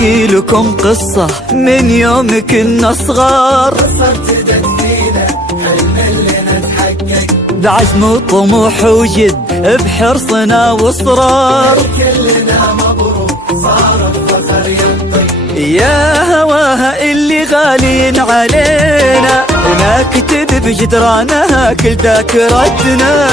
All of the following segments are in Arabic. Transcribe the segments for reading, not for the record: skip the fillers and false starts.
نحكي لكم قصة من يوم كنا صغار، قصة ابتدت فينا حلم لنا تحقق، بعزم وطموح وجد بحرصنا واصرار. كلنا مبروك صار الفخر ينطق، يا هواها اللي غالين علينا نكتب بجدرانها كل ذاكرتنا،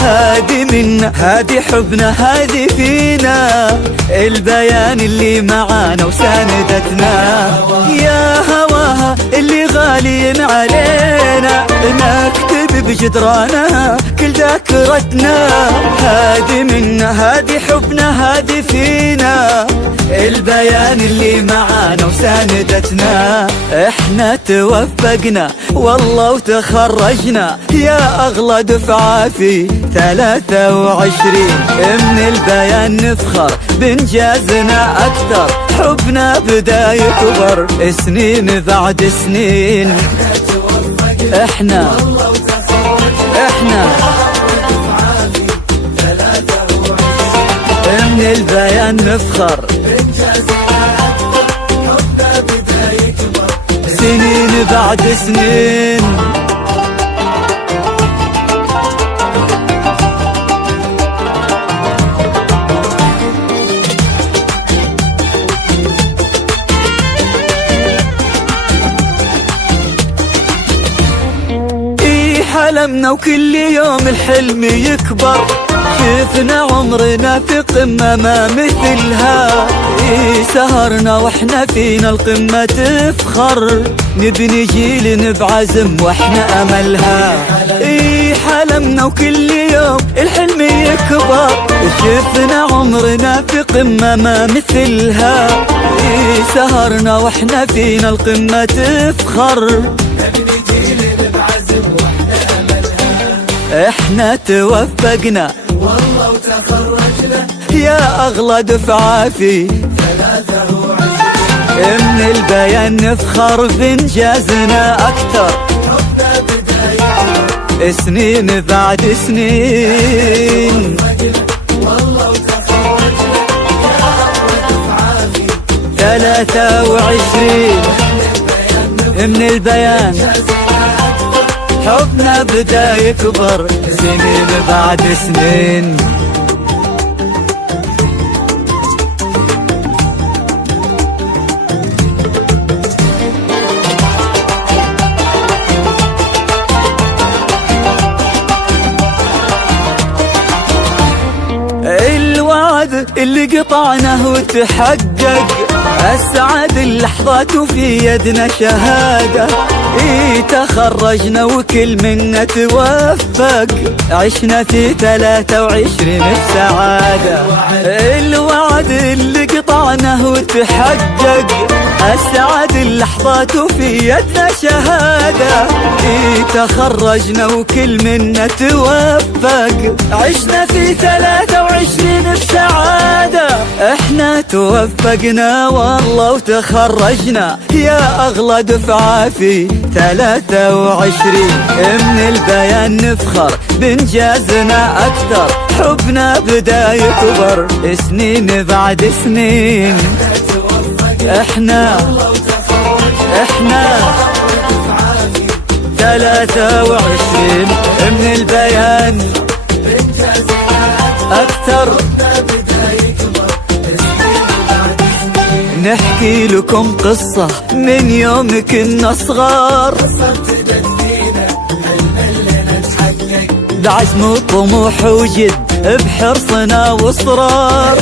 هادي منا هادي حبنا هادي فينا، البيان اللي معانا وساندتنا. يا هواها اللي غالين علينا نكتب بجدرانها كل ذاكرتنا، هادي منا هادي حبنا هادي فينا، البيان اللي معانا وساندتنا. احنا توفقنا والله وتخرجنا يا اغلى دفعة في 23، من البيان نفخر بانجازنا اكثر، حبنا بدا يكبر سنين بعد سنين. احنا من البيان نفخر سنين بعد سنين. حلمنا وكل يوم الحلم يكبر، شفنا عمرنا في قمة ما مثلها، سهرنا واحنا فينا القمة تفخر، نبني جيل بعزم واحنا املها. حلمنا وكل يوم الحلم يكبر، شفنا عمرنا في قمة ما مثلها، سهرنا واحنا فينا القمة تفخر، نبني جيل بعزم واحنا املها. احنا توفقنا والله وتخرجنا يا اغلى دفعة في 23، من البيان نفخر بانجازنا اكثر، حبنا بدا يكبر سنين بعد سنين. والله وتخرجنا يا اغلى دفعة في 23 من البيان حبنا بدا يكبر سنين بعد سنين. الوعد اللي قطعناه وتحقق، أسعد اللحظات وفي يدنا شهادة، تخرجنا وكل منا توفق، عشنا في 23 بسعادة. الوعد اللي قطعناه وتحقق، أسعد اللحظات وفي يدنا شهادة، تخرجنا وكل منا توفق، عشنا في 23 بسعادة. احنا توفقنا والله وتخرجنا يا اغلى دفعة في 23، من البيان نفخر بانجازنا اكثر، حبنا بدا يكبر سنين بعد سنين. احنا 23 من البيان اكثر. نحكي لكم قصة من يوم كنا صغار، قصة ابتدت فينا حلم لنا تحقق، بعزم وطموح وجد بحرصنا واصرار.